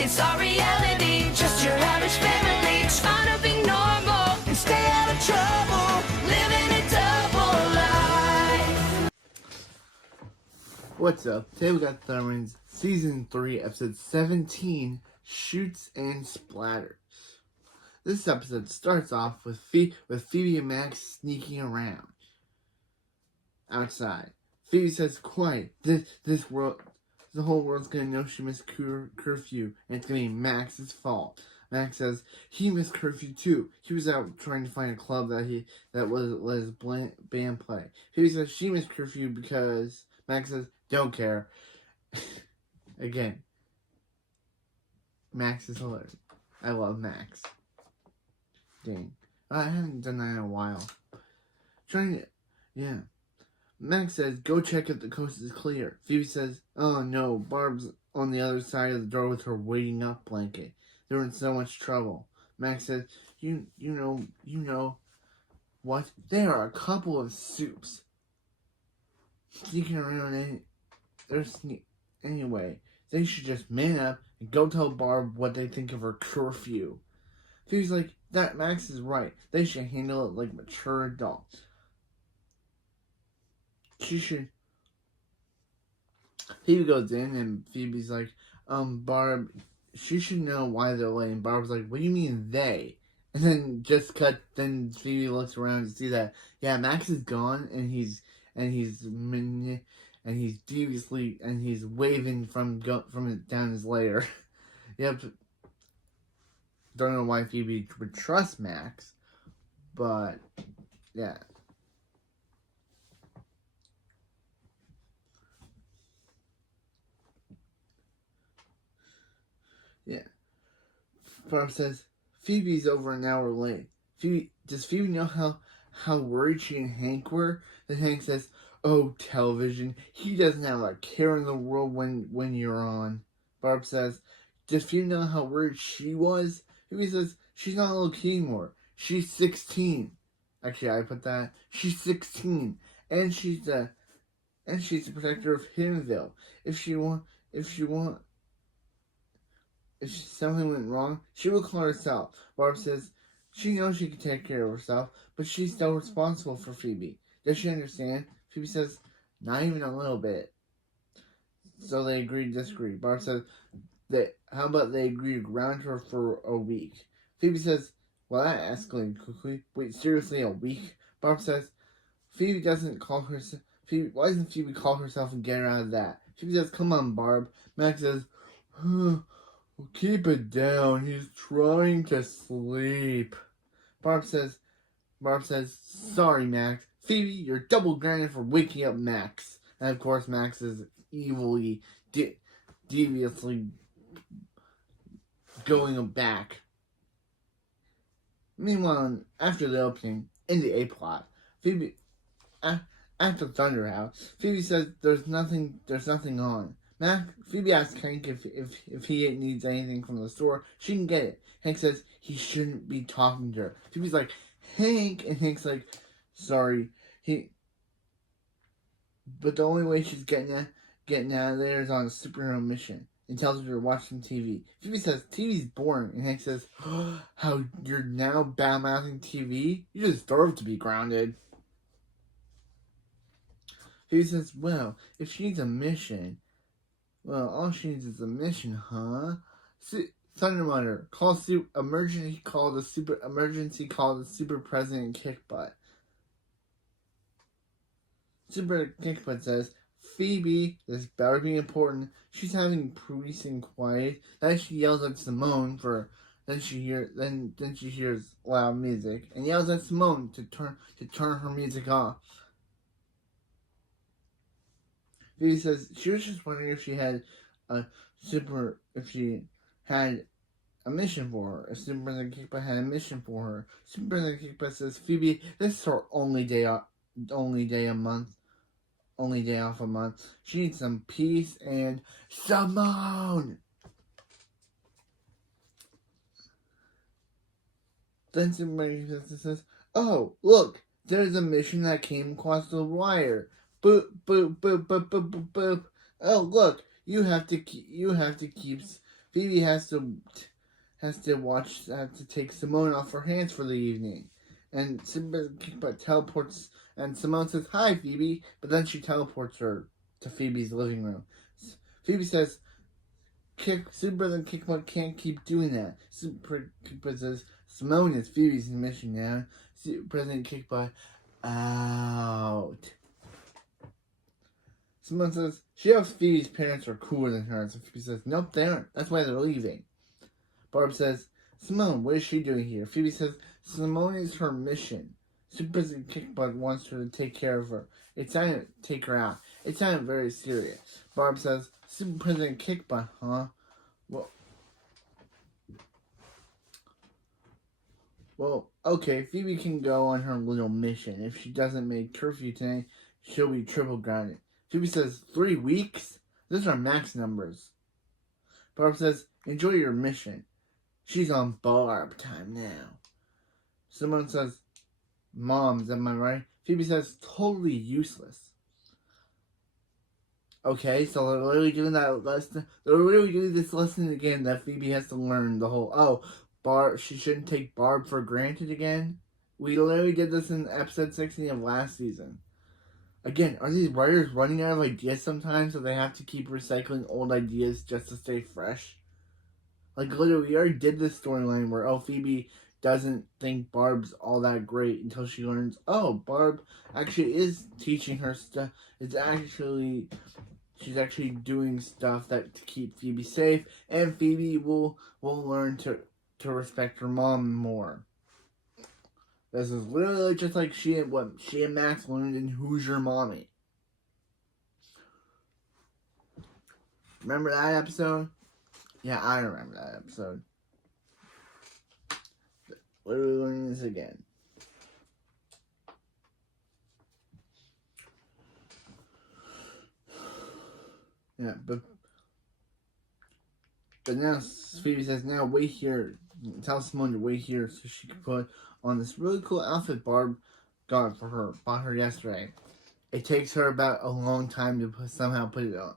It's our reality, just your average family, trying to be normal and stay out of trouble, living a double life. What's up? Today we got Thurman's Season 3, Episode 17, Shoots and Splatters. This episode starts off with Phoebe and Max sneaking around outside. Phoebe says, quiet, the whole world's gonna know she missed curfew, and it's gonna be Max's fault. Max says, he missed curfew too. He was out trying to find a club that was his band play. Phoebe says she missed curfew because Max says, don't care. Again, Max is hilarious. I love Max. Dang. I haven't done that in a while. Yeah. Max says, go check if the coast is clear. Phoebe says, oh no, Barb's on the other side of the door with her waiting up blanket. They're in so much trouble. Max says, you know what? There are a couple of soups sneaking around anyway. They should just man up and go tell Barb what they think of her curfew. Phoebe's like, that Max is right. They should handle it like mature adults. Phoebe goes in and Phoebe's like, Barb, she should know why they're late. And Barb's like, what do you mean they? And then Phoebe looks around to see that, yeah, Max is gone and he's deviously, and he's waving from down his lair. Yep. Don't know why Phoebe would trust Max, but yeah. Yeah. Barb says, Phoebe's over an hour late. Does Phoebe know how worried she and Hank were? Then Hank says, oh, television. He doesn't have a care in the world when you're on. Barb says, does Phoebe know how worried she was? Phoebe says, she's not a little kid anymore. She's 16. Actually, I put that. She's 16. And she's the protector of Himville. If something went wrong, she will call herself. Barb says she knows she can take care of herself, but she's still responsible for Phoebe. Does she understand? Phoebe says, not even a little bit. So they agree to disagree. Barb says, how about they agree to ground her for a week? Phoebe says, well, that escalated quickly. Wait, seriously, a week? Barb says, why doesn't Phoebe call herself and get her out of that? Phoebe says, come on, Barb. Max says, keep it down. He's trying to sleep. Barb says, sorry, Max. Phoebe, you're double grounded for waking up Max. And of course, Max is evilly, deviously going back. Meanwhile, after the opening, in the A-plot, Phoebe, at the Thunder House, Phoebe says there's nothing on. Phoebe asks Hank if he needs anything from the store. She can get it. Hank says he shouldn't be talking to her. Phoebe's like, Hank, and Hank's like, sorry. But the only way she's getting out of there is on a superhero mission. And tells her to watch some TV. Phoebe says TV's boring, and Hank says, how you're now bad-mouthing TV? You deserve to be grounded. Phoebe says, well, if she needs a mission, well, all she needs is a mission, huh? Thunder Mother, emergency call the Super President Kickbutt. Super Kickbutt says, Phoebe, this better be important. She's having peace and quiet. Then she yells at Simone then she hears loud music and yells at Simone to turn her music off. Phoebe says she was just wondering if she had a mission for her. If Super President Kickbutt had a mission for her. Super President Kickbutt says, Phoebe, this is her only day off a month. She needs some peace and Simone. Then Super President says, oh, look, there's a mission that came across the wire. Boop, boop, boop, boop, boop, boop, boop. Oh, look, you have to keep Phoebe has to take Simone off her hands for the evening. And Kickbutt teleports, and Simone says, "Hi, Phoebe," but then she teleports her to Phoebe's living room. Phoebe says, Super Kickbutt can't keep doing that. Super Kickbutt says, "Simone is Phoebe's mission now." President Kickbutt, out. Simone says, she hopes Phoebe's parents are cooler than her, so Phoebe says, "Nope, they aren't. That's why they're leaving." Barb says, "Simone, what is she doing here?" Phoebe says, "Simone is her mission. Super President Kickbutt wants her to take care of her. It's time to take her out. It's time very serious." Barb says, "Super President Kickbutt, huh? Well, okay, Phoebe can go on her little mission. If she doesn't make curfew tonight, she'll be triple grounded." Phoebe says, 3 weeks? Those are max numbers. Barb says, "Enjoy your mission. She's on Barb time now." Simone says, "Moms, am I right?" Phoebe says, "Totally useless." Okay, so they're literally doing that lesson. They're literally doing this lesson again that Phoebe has to learn the whole, Barb, she shouldn't take Barb for granted again. We literally did this in episode 16 of last season. Again, are these writers running out of ideas sometimes, so they have to keep recycling old ideas just to stay fresh? Like, literally, we already did this storyline where, Phoebe doesn't think Barb's all that great until she learns, Barb actually is teaching her stuff. She's actually doing stuff that to keep Phoebe safe, and Phoebe will learn to respect her mom more. This is literally just like what she and Max learned in Who's Your Mommy. Remember that episode? Yeah, I remember that episode. Literally learning this again. Yeah, but now Phoebe says, "Now wait here." Tell Simone to wait here so she can put on this really cool outfit Barb bought her yesterday. It takes her about a long time to somehow put it on.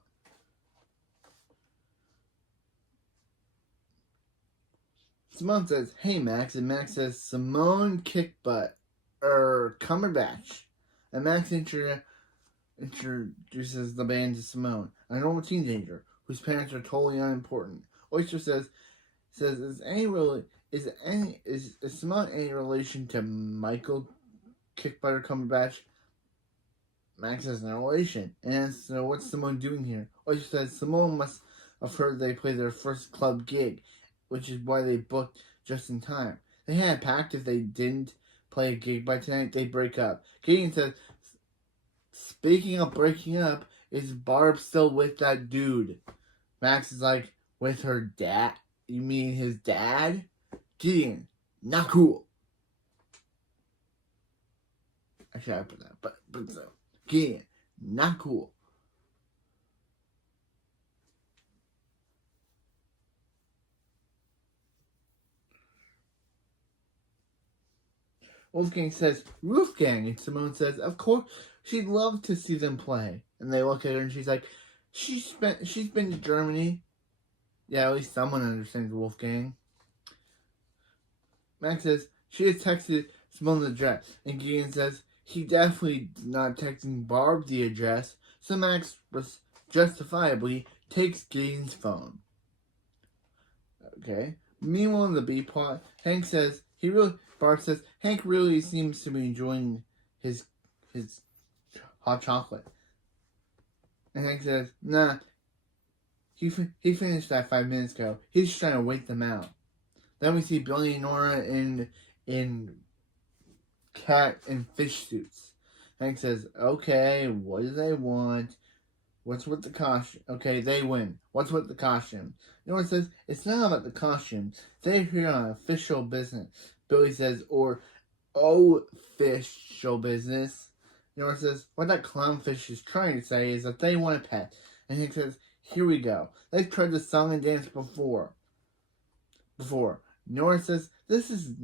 Simone says, "Hey, Max," and Max says, "Simone Kickbutt, Cumberbatch." And Max introduces the band to Simone, a normal teenager whose parents are totally unimportant. Oyster says, "Is Simone any relation to Michael Kickbutt Cumberbatch?" Max has no relation, and so what's Simone doing here? Oyster says, "Simone must have heard they played their first club gig, which is why they booked just in time. They had a pact if they didn't play a gig by tonight, they'd break up." Gideon says, "Speaking of breaking up, is Barb still with that dude?" Max is like, "With her dad? You mean his dad?" Gideon, not cool. Actually, I put that, but so. Gideon, not cool. Wolfgang says, "Wolfgang," and Simone says, "Of course, she'd love to see them play." And they look at her and she's like, she's been to Germany. Yeah, at least someone understands Wolfgang. Max says, "She has texted Simone the address." And Gideon says, "He definitely not texting Barb the address." So Max was justifiably takes Gideon's phone. Okay. Meanwhile, in the B plot, Barb says Hank really seems to be enjoying his hot chocolate. And Hank says, "Nah, he finished that 5 minutes ago. He's just trying to wait them out." Then we see Billy and Nora in cat and fish suits. Hank says, "Okay, what do they want? What's with the costume?" Okay, they win. What's with the costume? Nora says, "It's not about the costume. They're here on official business." Billy says, "Or official business." Nora says, "What that clownfish is trying to say is that they want a pet." And Hank says, "Here we go. They've tried the song and dance before. Nora says, This is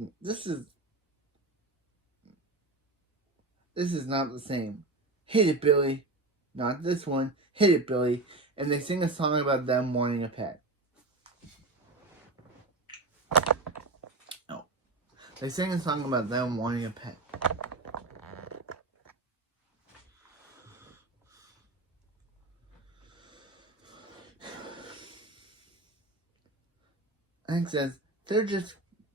not the same. Hit it, Billy." "Not this one. Hit it, Billy." And they sing a song about them wanting a pet. They sang a song about them wanting a pet. Hank says,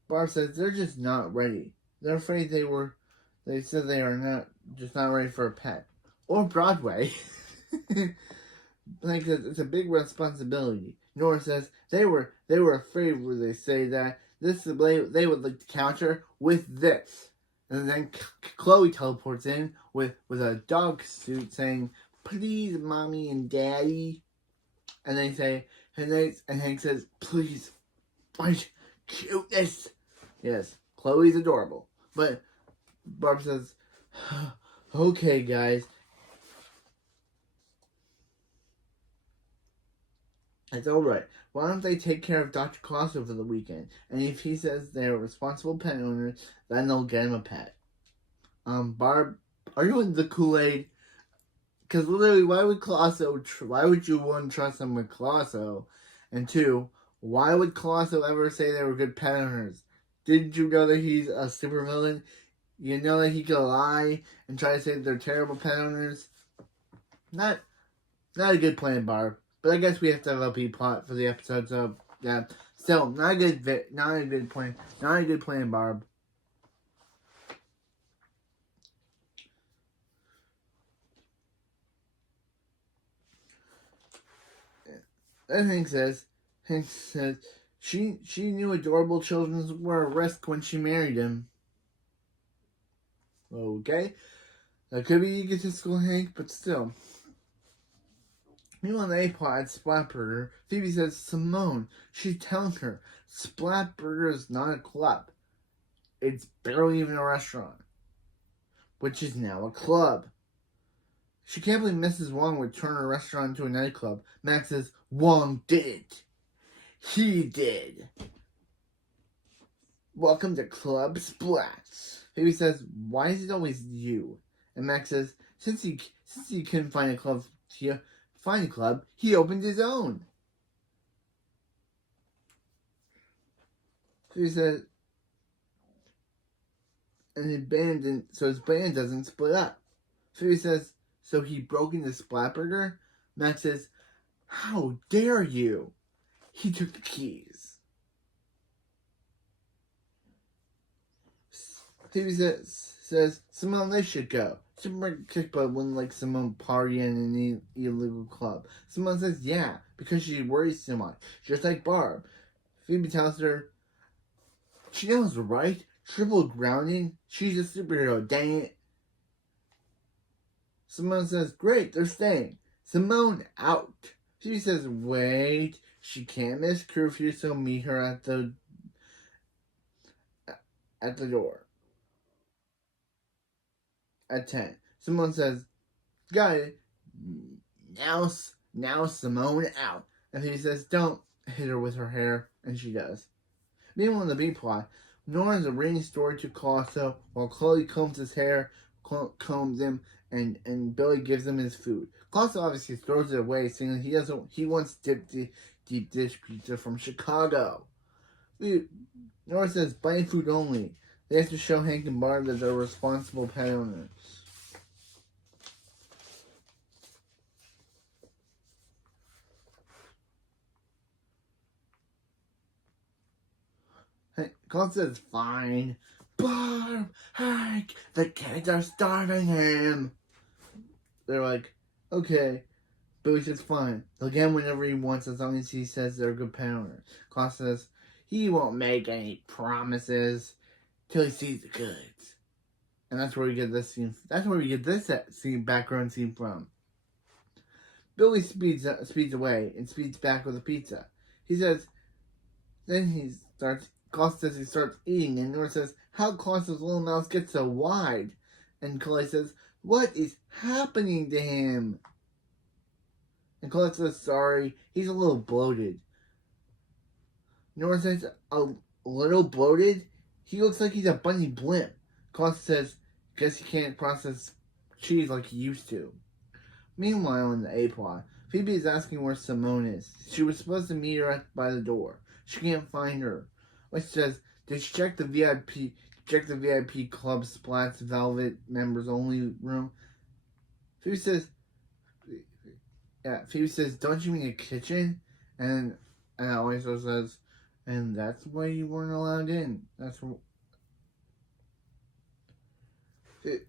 Barb says they're just not ready. They're afraid they said they are not ready for a pet. Or Broadway. Hank says it's a big responsibility. Nora says they were afraid when they say that they would like to counter with this. And then Chloe teleports in with a dog suit saying, "Please, mommy and daddy." And they say, and Hank says, "Please, fight cuteness." Yes, Chloe's adorable. But Barb says, "Okay, guys. It's alright. Why don't they take care of Dr. Colosso for the weekend? And if he says they're responsible pet owners, then they'll get him a pet." Barb, are you in the Kool-Aid? Because literally, why would you, one, trust him with Colosso? And two, why would Colosso ever say they were good pet owners? Didn't you know that he's a supervillain? You know that he could lie and try to say they're terrible pet owners? Not a good plan, Barb. But I guess we have to have a B plot for the episode, so yeah. Still, not a good plan. Not a good plan, Barb. Then Hank says she knew adorable children were a risk when she married him. Okay, that could be egotistical, Hank, but still. Meanwhile, the A-plot at Splatburger, Phoebe says Simone. She's telling her Splatburger is not a club. It's barely even a restaurant, which is now a club. She can't believe Mrs. Wong would turn her restaurant into a nightclub. Max says, "Wong did it. He did. Welcome to Club Splat." Phoebe says, "Why is it always you?" And Max says, since he couldn't find a club, he opened his own. Phoebe says, and his band doesn't split up. Phoebe says, so he broke into Splatburger? Max says, "How dare you? He took the keys." Phoebe says Simone, they should go. Super kickbutt wouldn't like Simone partying in an illegal club. Simone says, yeah, because she worries so much. Just like Barb. Phoebe tells her, she knows, right? Triple grounding? She's a superhero, dang it. Simone says, great, they're staying. Simone out. She says, wait, she can't miss curfew, so meet her at the door. At 10. Simone says, got it. Now Simone out. And he says, don't hit her with her hair. And she does. Meanwhile, in the B plot, Nora's a reading story to Colosso while Chloe combs his hair, combs him, and Billy gives him his food. Colosso obviously throws it away, saying he wants deep dish pizza from Chicago. Nora says, buying food only. They have to show Hank and Barb that they're responsible pet owners. Hank says, fine. Barb, Hank, the kids are starving him. They're like, okay. Billy says, fine. He'll get him whenever he wants as long as he says they're good pet owners. Klaus says, he won't make any promises till he sees the goods. And that's where we get this scene. That's where we get this background scene from. Billy speeds away and speeds back with a pizza. He says, Klaus says he starts eating, and Nora says, how Klaus's little mouth gets so wide? And Chloe says, what is happening to him? And Chloe says, sorry, he's a little bloated. Nora says, a little bloated? He looks like he's a bunny blimp. Klaus says, guess he can't process cheese like he used to. Meanwhile, in the A-plot, Phoebe is asking where Simone is. She was supposed to meet her by the door. She can't find her. She says, did she check the VIP check the VIP club splats velvet members only room. Phoebe says, don't you mean a kitchen? And Oyster says, and that's why you weren't allowed in. That's what. Phoebe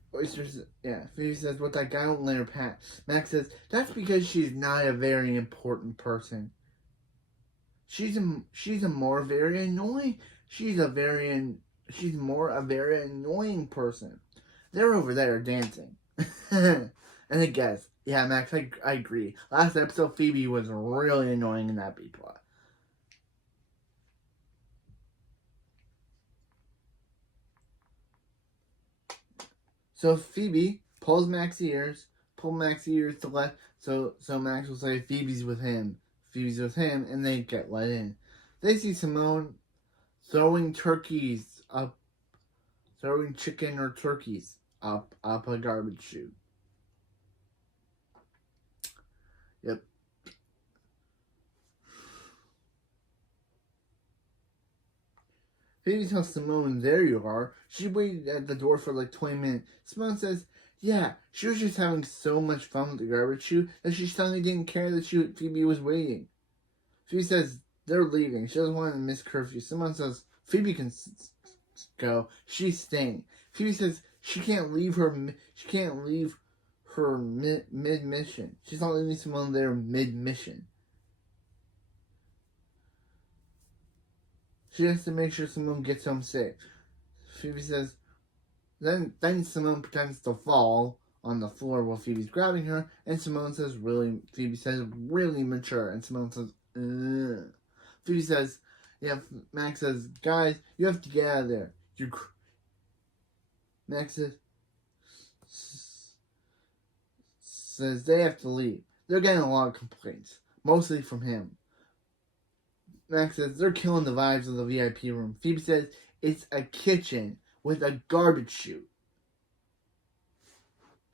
says, what that guy won't let her pass. Max says, that's because she's not a very important person. She's more a very annoying person. They're over there dancing. And I guess, yeah, Max, I agree. Last episode, Phoebe was really annoying in that B plot. So Phoebe pulled Max's ears to left, so Max will say Phoebe's with him, and they get let in. They see Simone throwing chicken or turkeys up a garbage chute. Yep. Phoebe tells Simone, there you are. She waited at the door for like 20 minutes. Simone says, yeah, she was just having so much fun with the garbage chute that she suddenly didn't care that Phoebe was waiting. Phoebe says, they're leaving. She doesn't want to miss curfew. Simone says, Phoebe can go. She's staying. Phoebe says she can't leave her mid-mission. She's not leaving Simone there mid-mission. She has to make sure Simone gets home safe. Phoebe says, then Simone pretends to fall on the floor while Phoebe's grabbing her, and Phoebe says, really mature, and Simone says, ugh. Phoebe says, yeah, Max says, guys, you have to get out of there. Max says they have to leave. They're getting a lot of complaints, mostly from him. Max says, they're killing the vibes of the VIP room. Phoebe says, it's a kitchen with a garbage chute.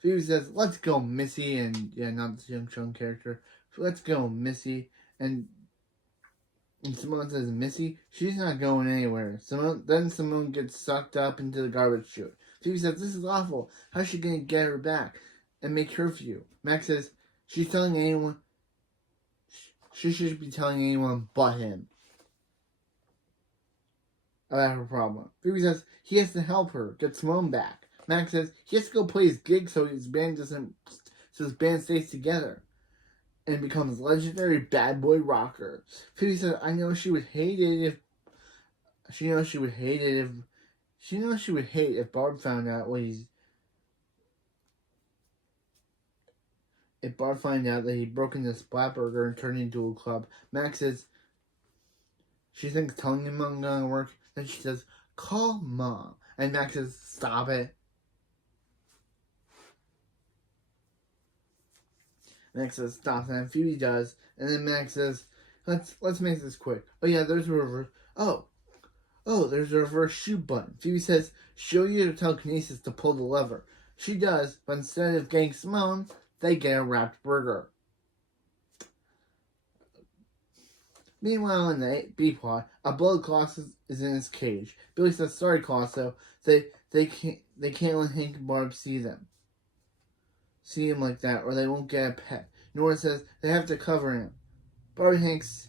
Phoebe says, let's go, Missy. And, yeah, not the Young Chung character. Let's go, Missy. And Simone says, Missy? She's not going anywhere. Then Simone gets sucked up into the garbage chute. Phoebe says, this is awful. How's she going to get her back and make curfew? Max says, she's telling anyone. She should be telling anyone but him about her problem. Phoebe says he has to help her get Simone back. Max says he has to go play his gig so his band stays together and becomes legendary bad boy rocker. Phoebe says, I know she would hate it if Barb found out if Barb found out that he'd broken the Splatburger and turned it into a club. Max says she thinks telling him I'm gonna work. Then she says, call Mom. And Max says, stop it. Max says, stop that. And Phoebe does. And then Max says, let's make this quick. Oh yeah, there's a reverse. Oh, there's a reverse shoot button. Phoebe says, she'll use her telekinesis to pull the lever. She does, but instead of getting Simone, they get a wrapped burger. Meanwhile, in the B plot, a blood colosso is in his cage. Billy says, sorry, Colosso. They can't let Hank and Barb see him like that, or they won't get a pet. Nora says they have to cover him. Barb and Hank's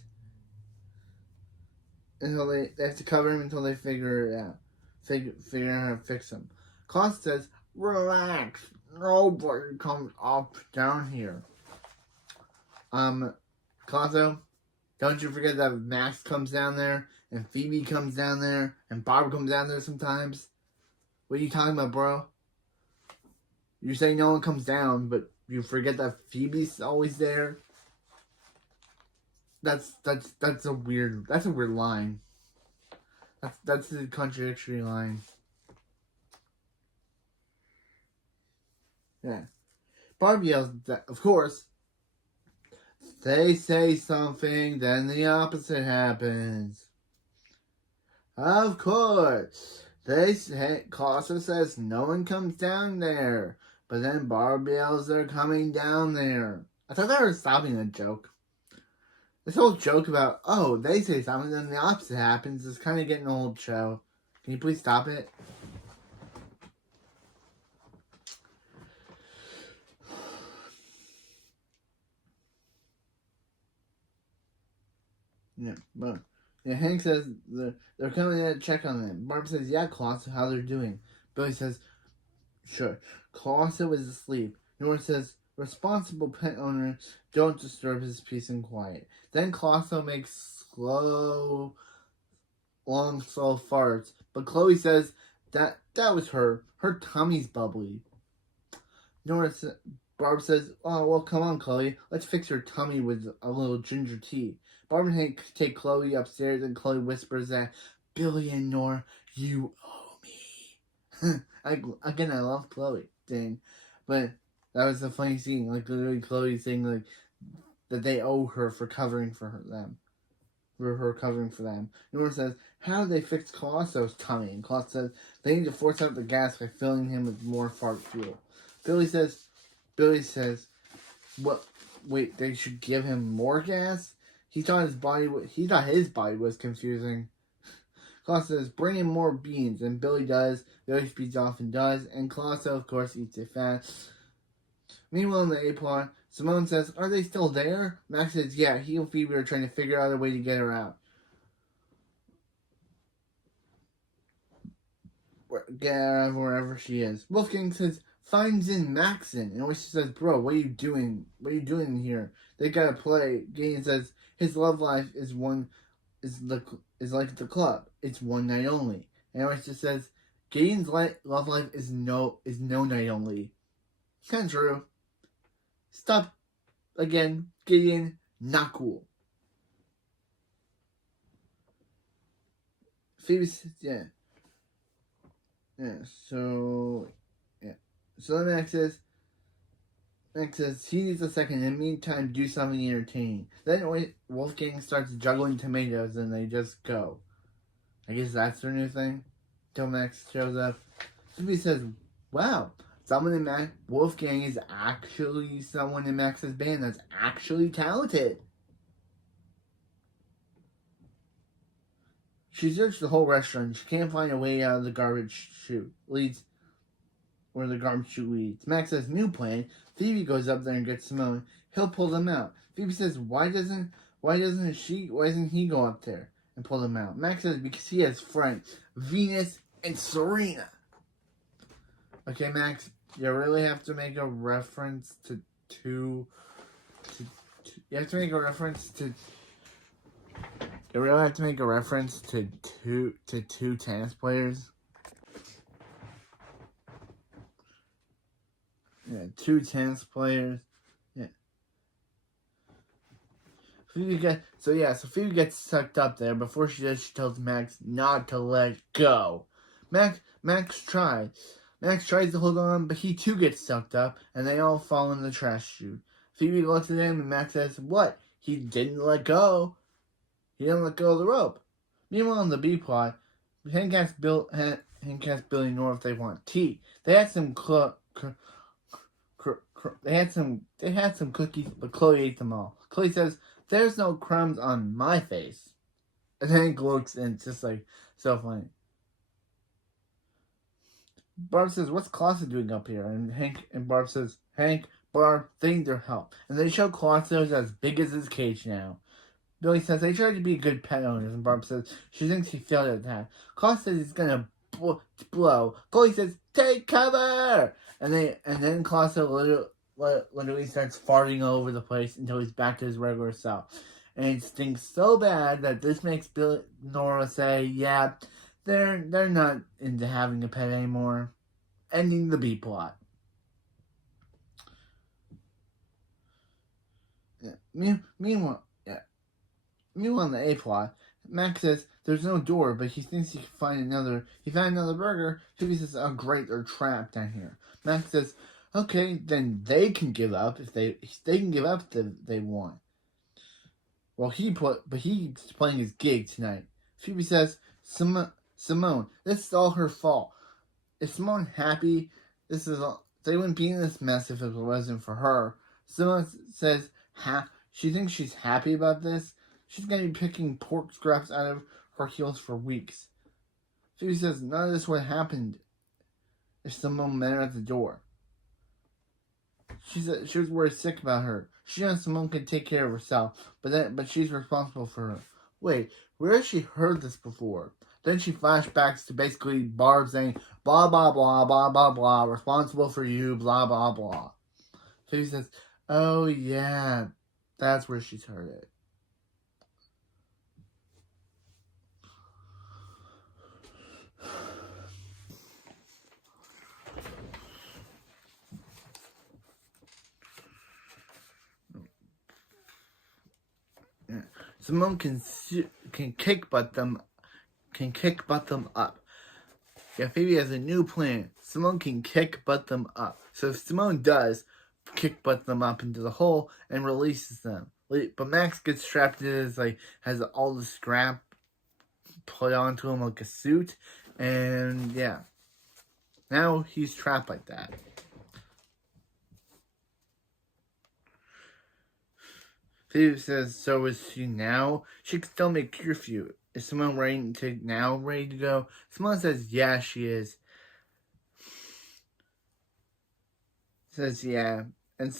they have to cover him until they figure it out. Figure out how to fix him. Colosso says, relax. Nobody comes up down here. Colosso, don't you forget that Max comes down there, and Phoebe comes down there, and Barb comes down there sometimes. What are you talking about, bro? You say no one comes down, but you forget that Phoebe's always there. That's a weird line. That's a contradictory line. Yeah. Barb yells that, of course, they say something, then the opposite happens. Of course. Colosso says no one comes down there. But then Barb yells they're coming down there. I thought they were stopping a joke. This whole joke about, they say something, then the opposite happens is kind of getting an old show. Can you please stop it? Yeah, but yeah, Hank says they're coming in to check on them. Barb says, yeah, Colosso, how they're doing. Billy says, sure. Colosso is asleep. Nora says, responsible pet owners don't disturb his peace and quiet. Then Colosso makes long, slow farts. But Chloe says that was her. Her tummy's bubbly. Barb says, oh, well, come on, Chloe. Let's fix your tummy with a little ginger tea. Barb and Hank take Chloe upstairs, and Chloe whispers that, Billy and Nora, you owe me. I love Chloe. Dang. But that was a funny scene. Like, literally, Chloe saying, like, that they owe her for covering for them. For her covering for them. Nora says, how do they fix Colosso's tummy? And Colosso says, they need to force out the gas by filling him with more fart fuel. Billy says, what? Wait, they should give him more gas? He thought his body was confusing. Colosso says, bring him more beans, and Billy does. Billy speeds off and does, and Colosso, of course, eats it fast. Meanwhile, in the A-plot, Simone says, are they still there? Max says, yeah, he and Phoebe are trying to figure out a way to get her out. Get her out wherever she is. Wolfgang says, finds in Maxon. And she says, bro, what are you doing? What are you doing here? They gotta play. Gideon says, his love life is like the club. It's one night only. And she says, Gideon's love life is no night only. Kinda true. Stop again, Gideon, not cool. Phoebe says, yeah. So then Max says he needs a second. In the meantime, do something entertaining. Then Wolfgang starts juggling tomatoes and they just go. I guess that's their new thing. Till Max shows up. Phoebe says, wow, Wolfgang is actually someone in Max's band that's actually talented. She searched the whole restaurant. She can't find a way out of the garbage chute. Where the garbage chute leads. Max says, new plan. Phoebe goes up there and gets Simone. He'll pull them out. Phoebe says, why doesn't he go up there and pull them out? Max says, because he has friends, Venus and Serena. Okay, Max, you really have to make a reference to two tennis players. Yeah, two tennis players. Yeah. Phoebe gets sucked up there. Before she does, she tells Max not to let go. Max tries to hold on, but he too gets sucked up, and they all fall in the trash chute. Phoebe looks at him, and Max says, what? He didn't let go. He didn't let go of the rope. Meanwhile, in the B plot, Hank asks Billy and Nora if they want tea. They had some they had some cookies, but Chloe ate them all. Chloe says, there's no crumbs on my face. And Hank looks, and it's just like so funny. Barb says, what's Colosso doing up here? And Barb says, Barb, they need their help. And they show Colosso's as big as his cage now. Billy says, they tried to be good pet owners. And Barb says, she thinks he failed at that. Colosso says he's gonna blow. Chloe says, take cover! And then Colosso literally starts farting all over the place until he's back to his regular self. And it stinks so bad that this makes Nora say, yeah, they're not into having a pet anymore. Ending the B plot. Yeah. Meanwhile, in the A plot, Max says there's no door, but he thinks he found another burger. Phoebe says, oh great, they're trapped down here. Max says, okay, then they can give up if they can give up if they want. Well, he's playing his gig tonight. Phoebe says, Simone, this is all her fault. Is Simone happy? They wouldn't be in this mess if it wasn't for her. Simone says, she thinks she's happy about this. She's going to be picking pork scraps out of her heels for weeks. Phoebe says, none of this would have happened if Simone met her at the door. She was worried sick about her. She knows Simone can take care of herself, but she's responsible for her. wait, where has she heard this before? Then she flashbacks to basically Barb saying, blah, blah, blah, blah, blah, blah, responsible for you, blah, blah, blah. Phoebe says, oh, yeah, that's where she's heard it. Yeah. Simone can kickbutt them up. Yeah, Phoebe has a new plan. Simone can kickbutt them up. So if Simone does kickbutt them up into the hole and releases them, but Max gets trapped in his, has all the scrap put onto him like a suit, and yeah, now he's trapped like that. Phoebe says, so is she now? She can still make curfew. Is Simone ready to go? Simone says, yeah, she is. Says, yeah. And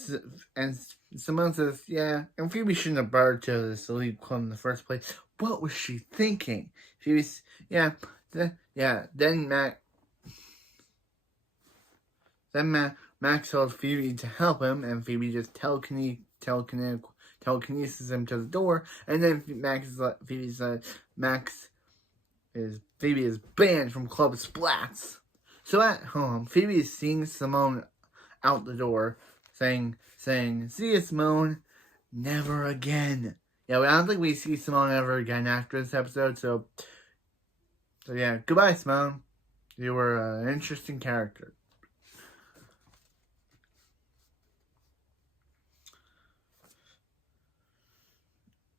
Simone says, yeah. And Phoebe shouldn't have brought her to the Sleep Club in the first place. What was she thinking? Phoebe's, yeah. Then Max told Phoebe to help him, and Phoebe just telekinesis him to the door, and then Phoebe is banned from Club Splats. So at home, Phoebe is seeing Simone out the door, saying, see you, Simone, never again. Yeah, I don't think we see Simone ever again after this episode, so yeah, goodbye, Simone. You were an interesting character.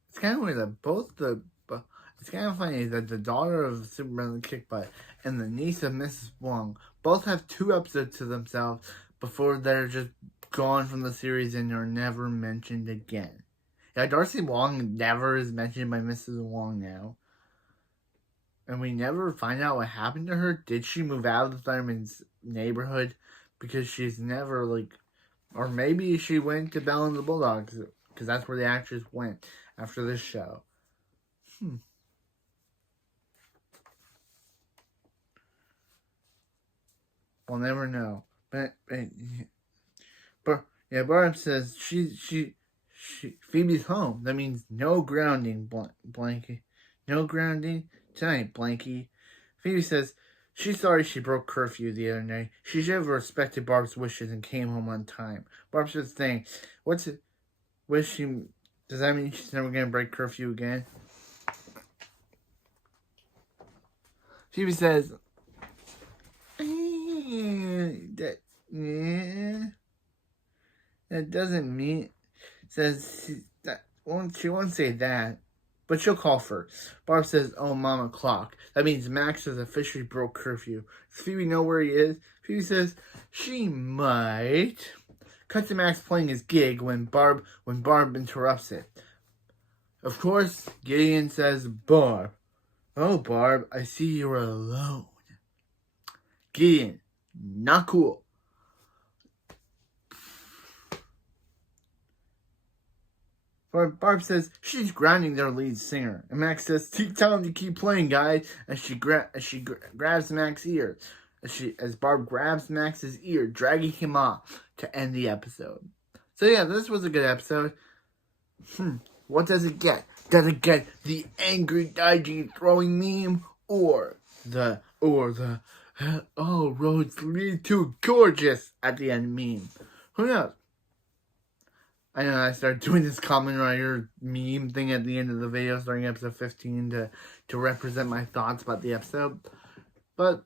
It's kind of weird that it's kind of funny that the daughter of Superman the Kickbutt and the niece of Mrs. Wong both have 2 episodes to themselves before they're just gone from the series and are never mentioned again. Yeah, Darcy Wong never is mentioned by Mrs. Wong now. And we never find out what happened to her. Did she move out of the fireman's neighborhood? Because she's never, or maybe she went to Belle and the Bulldogs, because that's where the actress went after this show. We'll never know. But yeah, Barb says Phoebe's home. That means no grounding, Blanky. No grounding tonight, Blanky. Phoebe says she's sorry she broke curfew the other night. She should have respected Barb's wishes and came home on time. Barb's just saying, does that mean she's never going to break curfew again? Phoebe says, that doesn't mean, she won't say that, but she'll call first. Barb says, oh, Mama Clock. That means Max has officially broke curfew. Does Phoebe know where he is? Phoebe says, she might. Cut to Max playing his gig when Barb interrupts it. Of course, Gideon says, Barb. Oh, Barb, I see you're alone. Gideon, not cool. Barb says she's grounding their lead singer. And Max says, tell him to keep playing, guys. As she grabs Max's ear. As Barb grabs Max's ear, dragging him off to end the episode. So yeah, this was a good episode. What does it get? Does it get the angry Daiji throwing meme? Or the oh, roads lead to gorgeous at the end meme? Who knows? I know I started doing this Kamen Rider meme thing at the end of the video starting episode 15 to represent my thoughts about the episode. But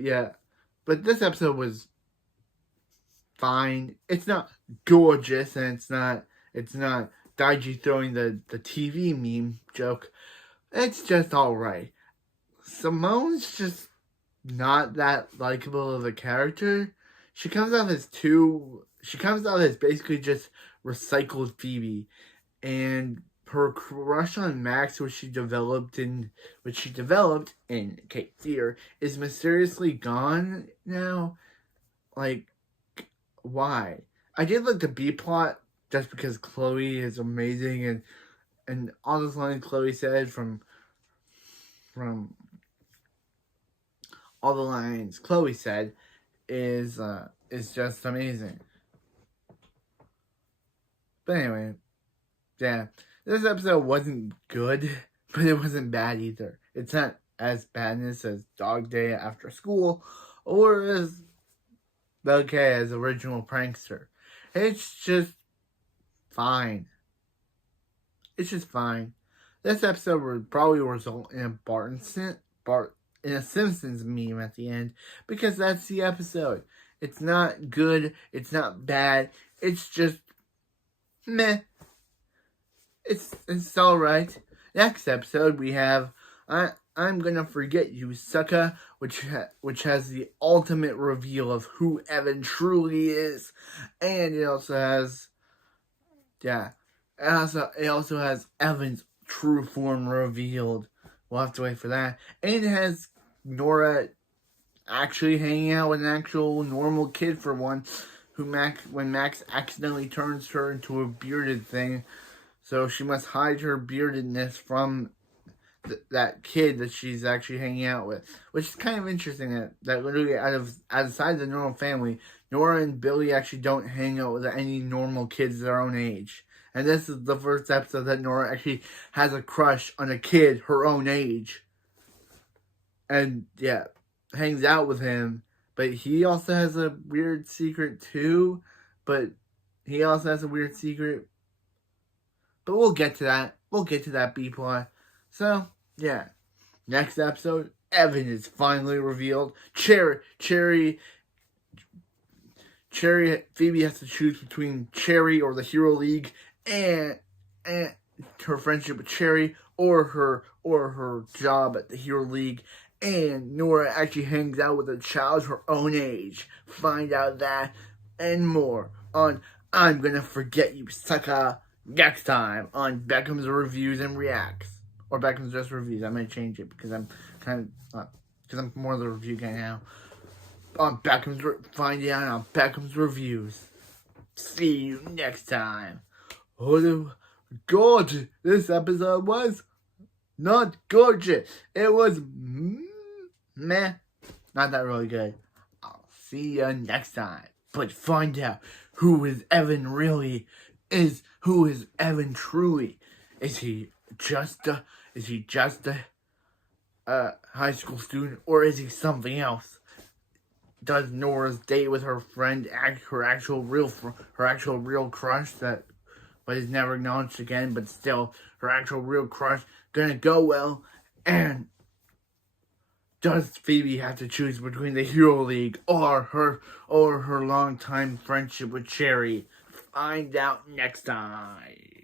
yeah. But this episode was fine. It's not gorgeous, and it's not Daiji throwing the TV meme joke. It's just alright. Simone's just not that likable of a character. She comes out as basically just recycled Phoebe, and her crush on Max, which she developed in Cape Fear, is mysteriously gone now. Why? I did like the B plot just because Chloe is amazing, and all those lines Chloe said from all the lines Chloe said is just amazing. But anyway, yeah, this episode wasn't good, but it wasn't bad either. It's not as badness as Dog Day After School, or as okay as Original Prankster. It's just fine. It's just fine. This episode would probably result in a Simpsons meme at the end, because that's the episode. It's not good. It's not bad. It's just meh. It's all right. Next episode we have I'm Gonna Forget You, Sucker, which has the ultimate reveal of who Evan truly is, and it also has it also has Evan's true form revealed. We'll have to wait for that, and it has Nora actually hanging out with an actual normal kid for one, when Max accidentally turns her into a bearded thing. So she must hide her beardedness from that kid that she's actually hanging out with. Which is kind of interesting that literally outside the normal family, Nora and Billy actually don't hang out with any normal kids their own age. And this is the first episode that Nora actually has a crush on a kid her own age. And yeah, hangs out with him. But he also has a weird secret too. But we'll get to that. We'll get to that B-plot. So, yeah. Next episode, Evan is finally revealed. Phoebe has to choose between Cherry or the Hero League, and her friendship with Cherry, or her job at the Hero League. And Nora actually hangs out with a child her own age. Find out that and more on I'm Gonna Forget You, Sucker, next time on Beckham's Reviews and Reacts. Or Beckham's Just Reviews. I might change it because I'm more of the review guy now. Find out on Beckham's Reviews. See you next time. Oh, God, this episode was not gorgeous. It was meh. Not that really good. I'll see you next time. But find out who is Evan really is. Who is Evan truly? Is he just a high school student, or is he something else? Does Nora's date with her friend her actual real crush but is never acknowledged again, but still her actual real crush gonna go well? And does Phoebe have to choose between the Hero League or her longtime friendship with Cherry? Find out next time.